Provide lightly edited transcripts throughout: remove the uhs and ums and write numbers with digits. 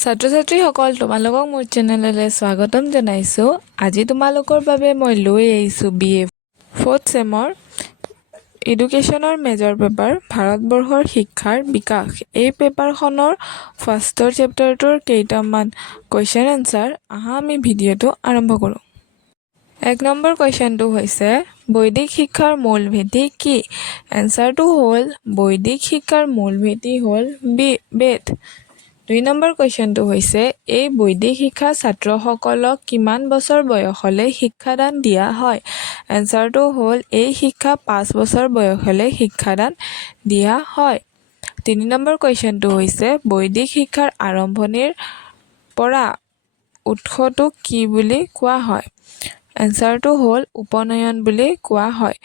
ছাত্ৰ-ছাত্ৰীসকল তোমালোকক মোৰ চেনেললৈ স্বাগতম জনাইছোঁ। আজি তোমালোকৰ বাবে মই লৈ আহিছোঁ BA 4th চেমৰ এডুকেশ্যনৰ মেজৰ পেপাৰ ভাৰতবৰ্ষৰ শিক্ষাৰ বিকাশ। এই পেপাৰখনৰ ফাৰ্ষ্টৰ চেপ্টাৰটোৰ কেইটামান কুৱেশ্যন এনচাৰ। আহা আমি ভিডিঅ'টো আৰম্ভ কৰোঁ। 1 নম্বৰ কুৱেশ্যনটো হৈছে বৈদিক শিক্ষাৰ মূল ভেটি কি? এনচাৰটো হ'ল বৈদিক শিক্ষাৰ মূল ভেটি হ'ল বেদ। 2 নম্বৰ কুৱেশ্যনটো হৈছে এই বৈদিক শিক্ষা ছাত্ৰসকলক কিমান বছৰ বয়সলৈ শিক্ষাদান দিয়া হয়? এনচাৰটো হ'ল এই শিক্ষা 5 বছৰ বয়সলৈ শিক্ষাদান দিয়া হয়। 3 নম্বৰ কুৱেশ্যনটো হৈছে বৈদিক শিক্ষাৰ আৰম্ভণিৰ পৰা উৎসটোক কি বুলি কোৱা হয়? এনচাৰটো হ'ল উপনয়ন বুলি কোৱা হয়।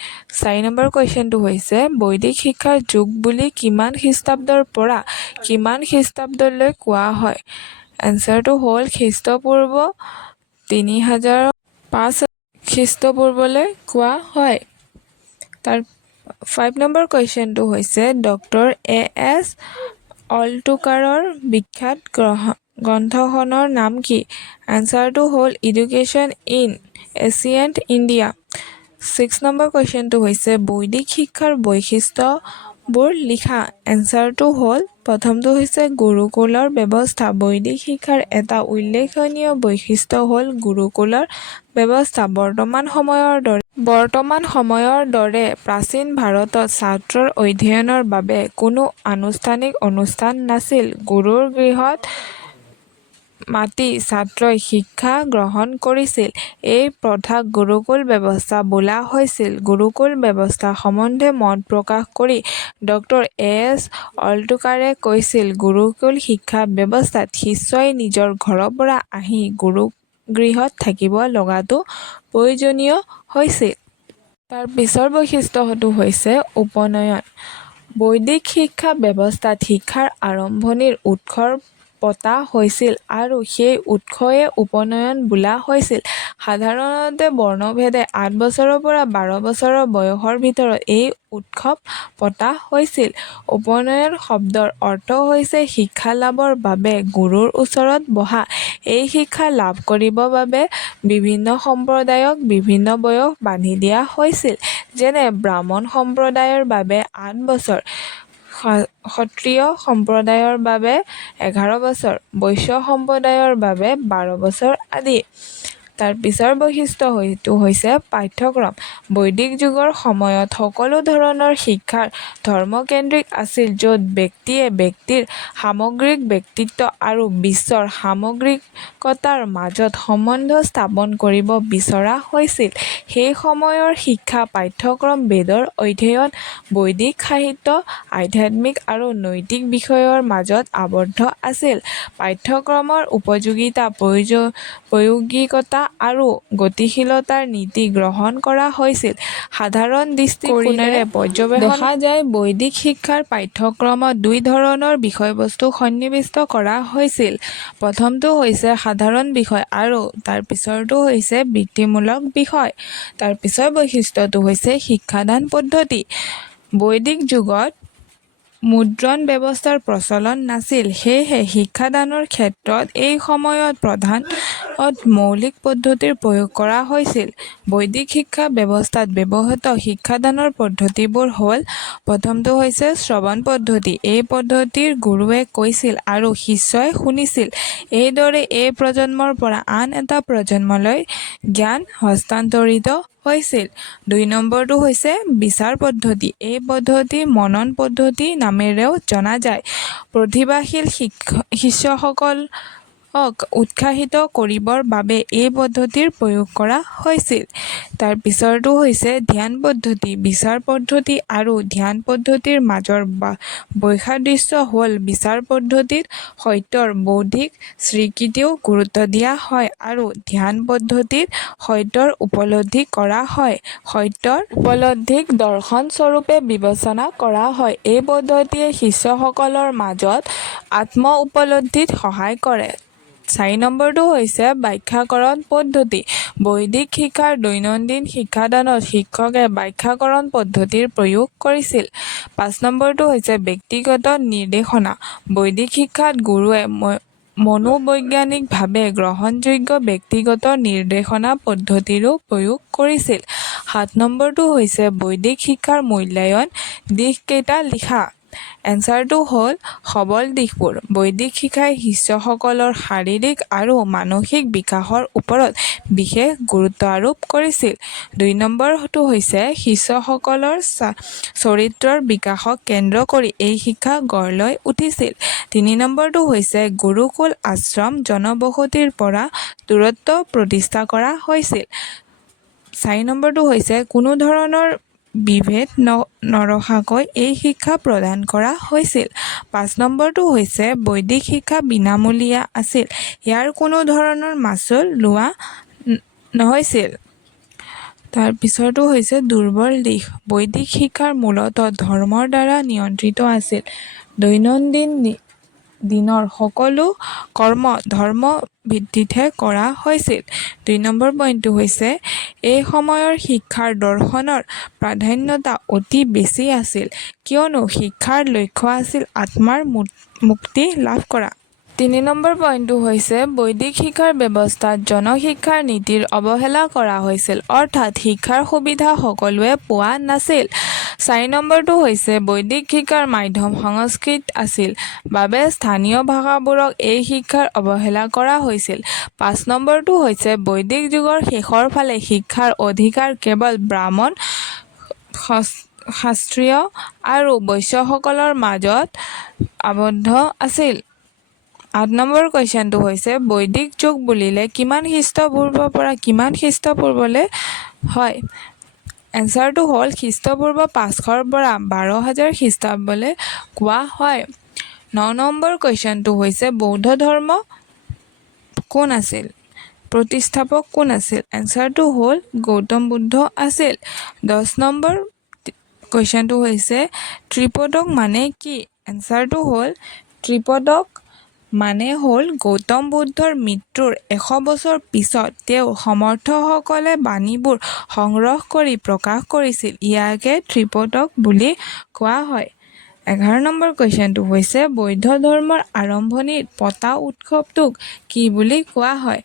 4 নম্বৰ কুৱেশ্যনটো হৈছে বৈদিক শিক্ষাৰ যুগ বুলি কিমান খ্ৰীষ্টাব্দৰ পৰা কিমান খ্ৰীষ্টাব্দলৈ কোৱা হয়? এনচাৰটো হ'ল খ্ৰীষ্টপূৰ্ব 3005 খ্ৰীষ্টপূৰ্বলৈ কোৱা হয়। তাৰ 5 নম্বৰ কুৱেশ্যনটো হৈছে ডক্টৰ A.S. অলটুকাৰৰ বিখ্যাত গ্ৰন্থখনৰ নাম কি? এনচাৰটো হ'ল এডুকেশ্যন ইন এচিয়েণ্ট ইণ্ডিয়া। 6 নম্বৰ কুৱেশ্যনটো হৈছে বৈদিক শিক্ষাৰ বৈশিষ্ট্যবোৰ লিখা। এনচাৰটো হ'ল প্ৰথমটো হৈছে গুৰুকুলৰ ব্যৱস্থা। বৈদিক শিক্ষাৰ এটা উল্লেখনীয় বৈশিষ্ট্য হ'ল গুৰুকুলৰ ব্যৱস্থা। বৰ্তমান সময়ৰ দৰে প্ৰাচীন ভাৰতত ছাত্ৰৰ অধ্যয়নৰ বাবে কোনো আনুষ্ঠানিক অনুষ্ঠান নাছিল। গুৰুৰ গৃহত মাতি ছাত্ৰই শিক্ষা গ্ৰহণ কৰিছিল। এই প্ৰথাক গুৰুকুল ব্যৱস্থা বোলা হৈছিল। গুৰুকুল ব্যৱস্থা সম্বন্ধে মত প্ৰকাশ কৰি ডক্টৰ A.S. অলটুকাৰে কৈছিল গুৰুকুল শিক্ষা ব্যৱস্থাত শিষ্যই নিজৰ ঘৰৰ পৰা আহি গুৰুগৃহত থাকিব লগাটো প্ৰয়োজনীয় হৈছিল। তাৰ পিছৰ বৈশিষ্ট্যটো হৈছে উপনয়ন। বৈদিক শিক্ষা ব্যৱস্থাত শিক্ষাৰ আৰম্ভণিৰ উৎসৰ পতা হৈছিল আৰু সেই উৎসকে উপনয়ন বোলা হৈছিল। সাধাৰণতে বৰ্ণভেদে 8 বছৰৰ পৰা 12 বছৰ বয়সৰ ভিতৰত এই উৎসৱ পতা হৈছিল। উপনয়ন শব্দৰ অৰ্থ হৈছে শিক্ষা লাভৰ বাবে গুৰুৰ ওচৰত বহা। এই শিক্ষা লাভ কৰিবৰ বাবে বিভিন্ন সম্প্ৰদায়ক বিভিন্ন বয়স বান্ধি দিয়া হৈছিল। যেনে ব্ৰাহ্মণ সম্প্ৰদায়ৰ বাবে 8 বছৰ, ক্ষত্ৰিয় সম্প্ৰদায়ৰ বাবে 11 বছৰ, বৈশ্য সম্প্ৰদায়ৰ বাবে 12 বছৰ আদি। তাৰ পিছৰ বৈশিষ্ট্যটো হৈছে পাঠ্যক্ৰম। বৈদিক যুগৰ সময়ত সকলো ধৰণৰ শিক্ষা ধৰ্মকেন্দ্ৰিক আছিল, য'ত ব্যক্তিয়ে ব্যক্তিৰ সামগ্ৰিক ব্যক্তিত্ব আৰু বিশ্বৰ সামগ্ৰিকতাৰ মাজত সম্বন্ধ স্থাপন কৰিব বিচৰা হৈছিল। সেই সময়ৰ শিক্ষা পাঠ্যক্ৰম বেদৰ অধ্যয়ন, বৈদিক সাহিত্য, আধ্যাত্মিক আৰু নৈতিক বিষয়ৰ মাজত আবদ্ধ আছিল। পাঠ্যক্ৰমৰ উপযোগিতা, প্ৰায়োগিকতা আৰু গতিশীলতাৰ নীতি গ্ৰহণ কৰা হৈছিল। সাধাৰণ দৃষ্টিকোণেৰে পৰ্যবেক্ষণ দেখা যায় বৈদিক শিক্ষাৰ পাঠ্যক্ৰমত 2 ধৰণৰ বিষয়বস্তু সন্নিৱিষ্ট কৰা হৈছিল। প্ৰথমটো হৈছে সাধাৰণ বিষয় আৰু তাৰ পিছৰটো হৈছে বৃত্তিমূলক বিষয়। তাৰ পিছৰ বৈশিষ্ট্যটো হৈছে শিক্ষাদান পদ্ধতি। বৈদিক যুগত মুদ্ৰণ ব্যৱস্থাৰ প্ৰচলন নাছিল। সেয়েহে শিক্ষাদানৰ ক্ষেত্ৰত এই সময়ত প্ৰধানত মৌলিক পদ্ধতিৰ প্ৰয়োগ কৰা হৈছিল। বৈদিক শিক্ষা ব্যৱস্থাত ব্যৱহৃত শিক্ষাদানৰ পদ্ধতিবোৰ হ'ল প্ৰথমটো হৈছে শ্ৰৱণ পদ্ধতি। এই পদ্ধতিৰ গুৰুৱে কৈছিল আৰু শিষ্যই শুনিছিল। এইদৰে এই প্ৰজন্মৰ পৰা আন এটা প্ৰজন্মলৈ জ্ঞান হস্তান্তৰিত হৈছিল। 2 নম্বৰটো হৈছে বিচাৰ পদ্ধতি। এই পদ্ধতি মনন পদ্ধতি নামেৰেও জনা যায়। প্ৰতিভাশীল শিষ্যসকলক উৎসাহিত কৰিবৰ বাবে এই পদ্ধতিৰ প্ৰয়োগ কৰা হৈছিল। তাৰ পিছৰটো হৈছে ধ্যান পদ্ধতি। বিচাৰ পদ্ধতি আৰু ধ্যান পদ্ধতিৰ মাজৰ বৈসাদৃশ্য হ'ল বিচাৰ পদ্ধতিত সত্যৰ বৌদ্ধিক স্বীকৃতিক গুৰুত্ব দিয়া হয় আৰু ধ্যান পদ্ধতিত সত্যৰ উপলব্ধি কৰা হয়। সত্যৰ উপলব্ধিক দৰ্শন স্বৰূপে বিবেচনা কৰা হয়। এই পদ্ধতিয়ে শিষ্যসকলৰ মাজত আত্ম-উপলব্ধিত সহায় কৰে। 4 নম্বৰটো হৈছে ব্যাখ্যাকৰণ পদ্ধতি। বৈদিক শিক্ষাৰ দৈনন্দিন শিক্ষাদানত শিক্ষকে ব্যাখ্যাকৰণ পদ্ধতিৰ প্ৰয়োগ কৰিছিল। 5 নম্বৰটো হৈছে ব্যক্তিগত নিৰ্দেশনা। বৈদিক শিক্ষাত গুৰুৱে মনোবৈজ্ঞানিকভাৱে গ্ৰহণযোগ্য ব্যক্তিগত নিৰ্দেশনা পদ্ধতিৰো প্ৰয়োগ কৰিছিল। 7 নম্বৰটো হৈছে বৈদিক শিক্ষাৰ মূল্যায়ন দিশকেইটা লিখা। এনচাৰটো হ'ল সবল দিশবোৰ। বৈদিক শিক্ষাই শিষ্যসকলৰ শাৰীৰিক আৰু মানসিক বিকাশৰ ওপৰত বিশেষ গুৰুত্ব আৰোপ কৰিছিল। 2 নম্বৰটো হৈছে শিষ্যসকলৰ চৰিত্ৰৰ বিকাশক কেন্দ্ৰ কৰি এই শিক্ষা গঢ় লৈ উঠিছিল। 3 নম্বৰটো হৈছে গুৰুকুল আশ্ৰম জনবসতিৰ পৰা দূৰত্ব প্ৰতিষ্ঠা কৰা হৈছিল। 4 নম্বৰটো হৈছে কোনো ধৰণৰ বিভেদ নৰখাকৈ এই শিক্ষা প্ৰদান কৰা হৈছিল। 5 নম্বৰটো হৈছে বৈদিক শিক্ষা বিনামূলীয়া আছিল। ইয়াৰ কোনো ধৰণৰ মাচুল লোৱা নহৈছিল। তাৰ পিছৰটো হৈছে দুৰ্বল দিশ। বৈদিক শিক্ষাৰ মূলতঃ ধৰ্মৰ দ্বাৰা নিয়ন্ত্ৰিত আছিল। দৈনন্দিন দিনৰ সকলো কৰ্ম ধৰ্ম ভিত্তিতহে কৰা হৈছিল। 2 নম্বৰ পইণ্টটো হৈছে এই সময়ৰ শিক্ষাৰ দৰ্শনৰ প্ৰাধান্যতা অতি বেছি আছিল, কিয়নো শিক্ষাৰ লক্ষ্য আছিল আত্মাৰ মুক্তি লাভ কৰা। 3 নম্বৰ পইণ্টটো হৈছে বৈদিক শিক্ষাৰ ব্যৱস্থাত জনশিক্ষাৰ নীতিৰ অৱহেলা কৰা হৈছিল, অৰ্থাৎ শিক্ষাৰ সুবিধা সকলোৱে পোৱা নাছিল। 4 নম্বৰটো হৈছে বৈদিক শিক্ষাৰ মাধ্যম সংস্কৃত আছিল বাবে স্থানীয় ভাষাবোৰক এই শিক্ষাৰ অৱহেলা কৰা হৈছিল। 5 নম্বৰটো হৈছে বৈদিক যুগৰ শেষৰ ফালে শিক্ষাৰ অধিকাৰ কেৱল ব্ৰাহ্মণ, ক্ষত্ৰিয় আৰু বৈশ্যসকলৰ মাজত আবদ্ধ আছিল। 8 নম্বৰ কুৱেশ্যনটো হৈছে বৈদিক যুগ বুলিলে কিমান খ্ৰীষ্টপূৰ্বৰ পৰা কিমান খ্ৰীষ্টপূৰ্বলৈ হয়? এনচাৰটো হ'ল খ্ৰীষ্টপূৰ্ব 500ৰ পৰা 12,000 খ্ৰীষ্টাব্দলৈ কোৱা হয়। 9 নম্বৰ কুৱেশ্যনটো হৈছে বৌদ্ধ ধৰ্ম কোন আছিল? প্ৰতিষ্ঠাপক কোন আছিল? এনচাৰটো হ'ল গৌতম বুদ্ধ আছিল। 10 নম্বৰ কুৱেশ্যনটো হৈছে ত্ৰিপিটক মানে কি? এনচাৰটো হ'ল ত্ৰিপিটক মানে হ'ল গৌতম বুদ্ধৰ মৃত্যুৰ 100 বছৰ পিছত তেওঁৰ সমৰ্থকসকলে বাণীবোৰ সংগ্ৰহ কৰি প্ৰকাশ কৰিছিল। ইয়াকে ত্ৰিপিটক বুলি কোৱা হয়। 11 নম্বৰ কুৱেশ্যনটো হৈছে বৌদ্ধ ধৰ্মৰ আৰম্ভণিত পতা উৎসৱটোক কি বুলি কোৱা হয়?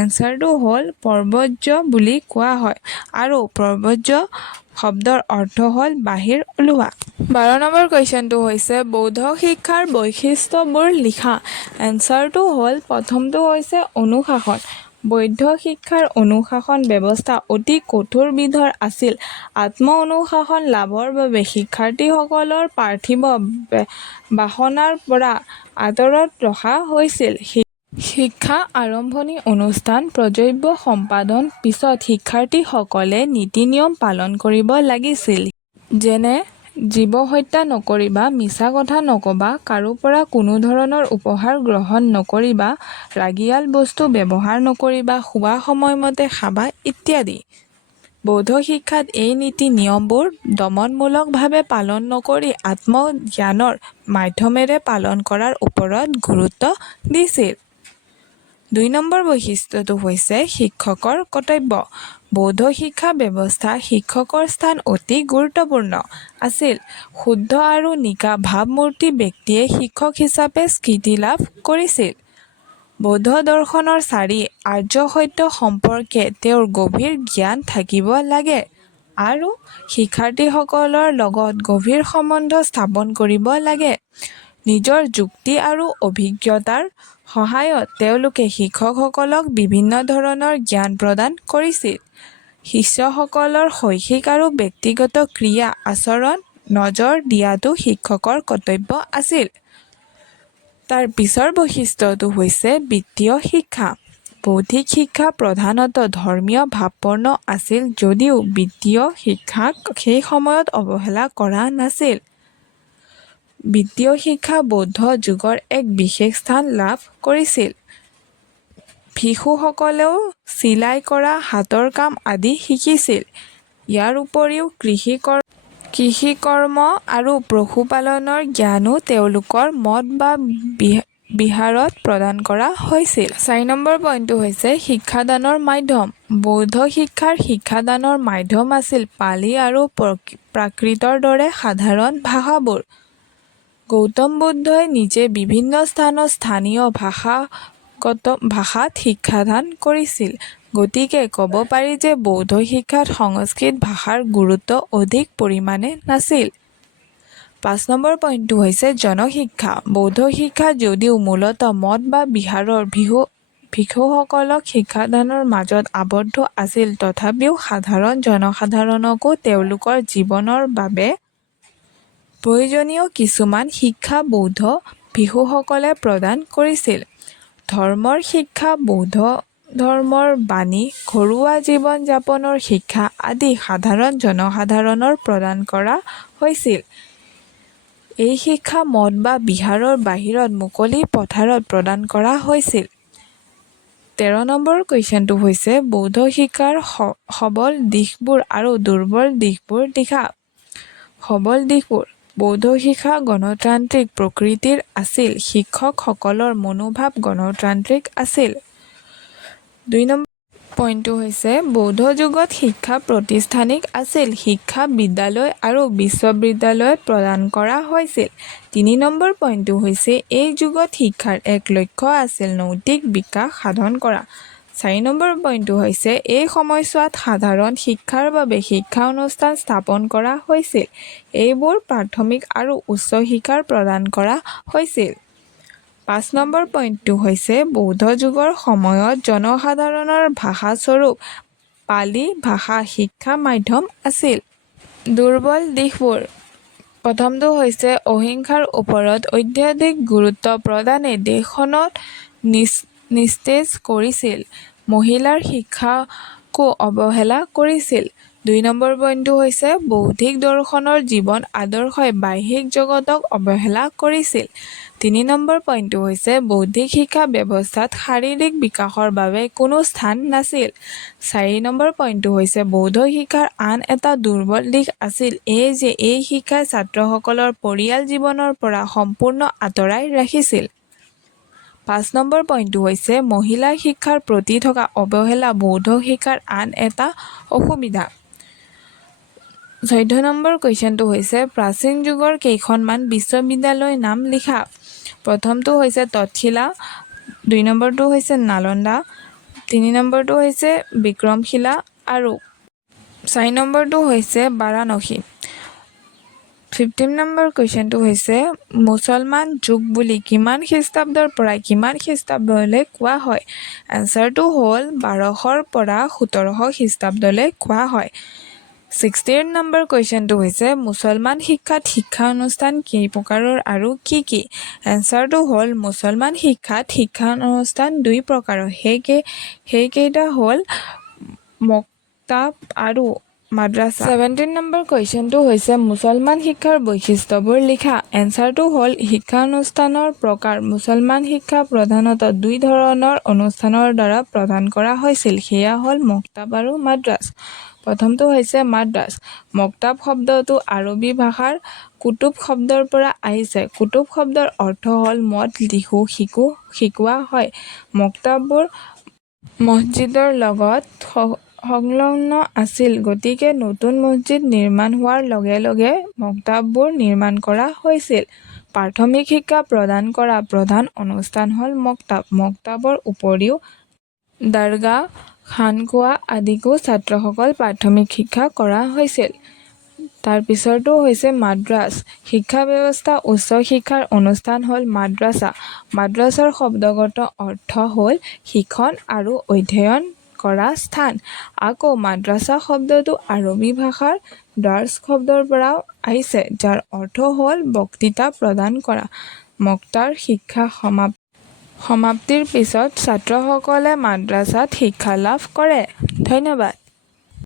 এনচাৰটো হ'ল পৰ্বজ্য বুলি কোৱা হয় আৰু পৰ্বজ্য শব্দৰ অৰ্থ হ'ল বাহিৰ ওলোৱা। 12 নম্বৰ কুৱেশ্যনটো হৈছে বৌদ্ধ শিক্ষাৰ বৈশিষ্ট্যবোৰ লিখা। এনচাৰটো হ'ল প্ৰথমটো হৈছে অনুশাসন। বৌদ্ধ শিক্ষাৰ অনুশাসন ব্যৱস্থা অতি কঠোৰ বিধৰ আছিল। আত্ম-অনুশাসন লাভৰ বাবে শিক্ষাৰ্থীসকলৰ পাৰ্থিৱ বাসনাৰ পৰা আঁতৰত ৰখা হৈছিল। শিক্ষা আৰম্ভণি অনুষ্ঠান প্ৰজৈব সম্পাদন পিছত শিক্ষাৰ্থীসকলে নীতি-নিয়ম পালন কৰিব লাগিছিল। যেনে জীৱ হত্যা নকৰিবা, মিছা কথা নকবা, কাৰো পৰা কোনো ধৰণৰ উপহাৰ গ্ৰহণ নকৰিবা, ৰাগিয়াল বস্তু ব্যৱহাৰ নকৰিবা, খোৱা সময়মতে খাবা ইত্যাদি। বৌদ্ধ শিক্ষাত এই নীতি-নিয়মবোৰ দমনমূলকভাৱে পালন নকৰি আত্মজ্ঞানৰ মাধ্যমেৰে পালন কৰাৰ ওপৰত গুৰুত্ব দিছিল। 2 নম্বৰ বৈশিষ্ট্যটো হৈছে শিক্ষকৰ কৰ্তব্য। বৌদ্ধ শিক্ষা ব্যৱস্থাত শিক্ষকৰ স্থান অতি গুৰুত্বপূৰ্ণ আছিল। শুদ্ধ আৰু নিকা ভাৱমূৰ্তি ব্যক্তিয়ে শিক্ষক হিচাপে স্বীকৃতি লাভ কৰিছিল। বৌদ্ধ দৰ্শনৰ 4 আৰ্য সত্য সম্পৰ্কে তেওঁৰ গভীৰ জ্ঞান থাকিব লাগে আৰু শিক্ষাৰ্থীসকলৰ লগত গভীৰ সম্বন্ধ স্থাপন কৰিব লাগে। নিজৰ যুক্তি আৰু অভিজ্ঞতাৰ সহায়ত তেওঁলোকে শিক্ষকসকলক বিভিন্ন ধৰণৰ জ্ঞান প্ৰদান কৰিছিল। শিষ্যসকলৰ শৈক্ষিক আৰু ব্যক্তিগত ক্ৰিয়া আচৰণ নজৰ দিয়াটো শিক্ষকৰ কৰ্তব্য আছিল। তাৰ পিছৰ বৈশিষ্ট্যটো হৈছে বিত্তীয় শিক্ষা। বৌদ্ধিক শিক্ষা প্ৰধানতঃ ধৰ্মীয় ভাৱপূৰ্ণ আছিল যদিও বিত্তীয় শিক্ষাক সেই সময়ত অৱহেলা কৰা নাছিল। বিত্তীয় শিক্ষা বৌদ্ধ যুগৰ এক বিশেষ স্থান লাভ কৰিছিল। ভিক্ষুসকলেও চিলাই কৰা, হাতৰ কাম আদি শিকিছিল। ইয়াৰ উপৰিও কৃষিকৰ্ম আৰু পশুপালনৰ জ্ঞানো তেওঁলোকৰ মঠ বা বিহাৰত প্ৰদান কৰা হৈছিল। 4 নম্বৰ পইণ্টটো হৈছে শিক্ষাদানৰ মাধ্যম। বৌদ্ধ শিক্ষাৰ শিক্ষাদানৰ মাধ্যম আছিল পালি আৰু প্ৰাকৃতৰ দৰে সাধাৰণ ভাষাবোৰ। গৌতম বুদ্ধই নিজে বিভিন্ন স্থানত স্থানীয় ভাষাত শিক্ষাদান কৰিছিল। গতিকে ক'ব পাৰি যে বৌদ্ধ শিক্ষাত সংস্কৃত ভাষাৰ গুৰুত্ব অধিক পৰিমাণে নাছিল। 5 নম্বৰ পইণ্টটো হৈছে জনশিক্ষা। বৌদ্ধ শিক্ষা যদিও মূলতঃ মঠ বা বিহাৰৰ ভিক্ষুসকলক শিক্ষাদানৰ মাজত আবদ্ধ আছিল, তথাপিও সাধাৰণ জনসাধাৰণকো তেওঁলোকৰ জীৱনৰ বাবে প্ৰয়োজনীয় কিছুমান শিক্ষা বৌদ্ধ ভিক্ষুসকলে প্ৰদান কৰিছিল। ধৰ্মৰ শিক্ষা, বৌদ্ধ ধৰ্মৰ বাণী, ঘৰুৱা জীৱন যাপনৰ শিক্ষা আদি সাধাৰণ জনসাধাৰণৰ প্ৰদান কৰা হৈছিল। এই শিক্ষা মঠ বা বিহাৰৰ বাহিৰত মুকলি পথাৰত প্ৰদান কৰা হৈছিল। 13 নম্বৰ কুৱেশ্যনটো হৈছে বৌদ্ধ শিক্ষাৰ সবল দিশবোৰ আৰু দুৰ্বল দিশবোৰ লিখা। সবল দিশবোৰ: বৌদ্ধ শিক্ষা গণতান্ত্ৰিক প্ৰকৃতিৰ আছিল। শিক্ষকসকলৰ মনোভাৱ গণতান্ত্ৰিক আছিল। 2 নম্বৰ পইণ্টটো হৈছে বৌদ্ধ যুগত শিক্ষা প্ৰতিষ্ঠানিক আছিল। শিক্ষা বিদ্যালয় আৰু বিশ্ববিদ্যালয়ত প্ৰদান কৰা হৈছিল। 3 নম্বৰ পইণ্টটো হৈছে এই যুগত শিক্ষাৰ এক লক্ষ্য আছিল নৈতিক বিকাশ সাধন কৰা। 4 নম্বৰ পইণ্টটো হৈছে এই সময়ছোৱাত সাধাৰণ শিক্ষাৰ বাবে শিক্ষা অনুষ্ঠান স্থাপন কৰা হৈছিল। এইবোৰ প্ৰাথমিক আৰু উচ্চ শিক্ষা প্ৰদান কৰা হৈছিল। 5 নম্বৰ পইণ্টটো হৈছে বৌদ্ধ যুগৰ সময়ত জনসাধাৰণৰ ভাষাস্বৰূপ পালি ভাষা শিক্ষা মাধ্যম আছিল। দুৰ্বল দিশবোৰ: প্ৰথমটো হৈছে অহিংসাৰ ওপৰত অত্যাধিক গুৰুত্ব প্ৰদানে দেশখনত নিস্তেজ কৰিছিল। মহিলাৰ শিক্ষাকো অৱহেলা কৰিছিল। 2 নম্বৰ পইণ্টটো হৈছে বৌদ্ধিক দৰ্শনৰ জীৱন আদৰ্শই বাহ্যিক জগতক অৱহেলা কৰিছিল। 3 নম্বৰ পইণ্টটো হৈছে বৌদ্ধিক শিক্ষা ব্যৱস্থাত শাৰীৰিক বিকাশৰ বাবে কোনো স্থান নাছিল। 4 নম্বৰ পইণ্টটো হৈছে বৌদ্ধ শিক্ষাৰ আন এটা দুৰ্বল দিশ আছিল এই যে এই শিক্ষাই ছাত্ৰসকলৰ পৰিয়াল জীৱনৰ পৰা সম্পূৰ্ণ আঁতৰাই ৰাখিছিল। 5 নম্বৰ পইণ্টটো হৈছে মহিলা শিক্ষাৰ প্ৰতি থকা অৱহেলা বৌদ্ধ শিক্ষাৰ আন এটা অসুবিধা। 14 নম্বৰ কুৱেশ্যনটো হৈছে প্ৰাচীন যুগৰ কেইখনমান বিশ্ববিদ্যালয়ৰ নাম লিখা। প্ৰথমটো হৈছে তক্ষশিলা, 2 নম্বৰটো হৈছে নালন্দা, 3 নম্বৰটো হৈছে বিক্ৰমশিলা আৰু 4 নম্বৰটো হৈছে বাৰাণসী। 15 নম্বৰ কুৱেশ্যনটো হৈছে মুছলমান যুগ বুলি কিমান খ্ৰীষ্টাব্দৰ পৰা কিমান খ্ৰীষ্টাব্দলৈ কোৱা হয়? এনচাৰটো হ'ল 1200 পৰা 1700 খ্ৰীষ্টাব্দলৈ কোৱা হয়। 16 নম্বৰ কুৱেশ্যনটো হৈছে মুছলমান শিক্ষাত শিক্ষা অনুষ্ঠান কেই প্ৰকাৰৰ আৰু কি কি? এনচাৰটো হ'ল মুছলমান শিক্ষাত শিক্ষা অনুষ্ঠান 2 প্ৰকাৰৰ। সেইকেইটা হ'ল মক্তাব আৰু মাদ্ৰাছা। 17 নম্বৰ কুৱেশ্যনটো হৈছে মুছলমান শিক্ষাৰ বৈশিষ্ট্যবোৰ লিখা। এনচাৰটো হ'ল শিক্ষা অনুষ্ঠানৰ প্ৰকাৰ। মুছলমান শিক্ষা প্ৰধানতঃ 2 ধৰণৰ অনুষ্ঠানৰ দ্বাৰা প্ৰদান কৰা হৈছিল, সেয়া হ'ল মক্তাব আৰু মাদ্ৰাছ। প্ৰথমটো হৈছে মাদ্ৰাছ। মক্তাব শব্দটো আৰবী ভাষাৰ কুতুব শব্দৰ পৰা আহিছে। কুতুব শব্দৰ অৰ্থ হ'ল মঠ, শিকোৱা হয়। মক্তাববোৰ মছজিদৰ লগত সংলগ্ন আছিল, গতিকে নতুন মছজিদ নিৰ্মাণ হোৱাৰ লগে লগে মক্তাববোৰ নিৰ্মাণ কৰা হৈছিল। প্ৰাথমিক শিক্ষা প্ৰদান কৰা প্ৰধান অনুষ্ঠান হ'ল মক্তাব। মক্তাবৰ উপৰিও দৰগাহ, খানখোৱা আদিতো ছাত্ৰসকল প্ৰাথমিক শিক্ষা কৰা হৈছিল। তাৰ পিছৰটো হৈছে মাদ্ৰাছ। শিক্ষা ব্যৱস্থা উচ্চ শিক্ষাৰ অনুষ্ঠান হ'ল মাদ্ৰাছা। মাদ্ৰাছাৰ শব্দগত অৰ্থ হ'ল শিক্ষণ আৰু অধ্যয়ন কৰা স্থান। আকৌ মাদ্ৰাছা শব্দটো আৰবী ভাষাৰ দাৰ্ছ শব্দৰ পৰাও আহিছে, যাৰ অৰ্থ হ'ল বক্তৃতা প্ৰদান কৰা। মক্তাৰ শিক্ষা সমাপ্তিৰ পিছত ছাত্ৰসকলে মাদ্ৰাছাত শিক্ষা লাভ কৰে। ধন্যবাদ।